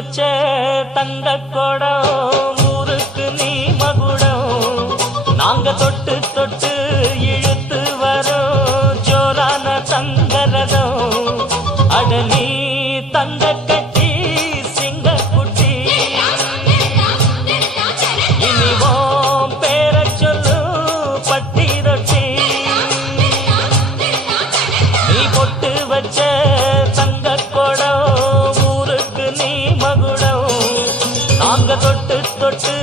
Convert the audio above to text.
வச்ச தங்க கொடம் ஊருக்கு நீ மகுடம் நாங்க தொட்டு தொட்டு இழுத்து வரோம் ஜோரான தங்கரதம் அட நீ தங்க கட்டி சிங்க குட்டி இனிவோம் பேர சொல்லு பட்டி ரொட்டி நீ பொட்டு வச்ச தங்க கொடம் ஊருக்கு நீ மகுடம் நாங்க தொட்டு தொட்டு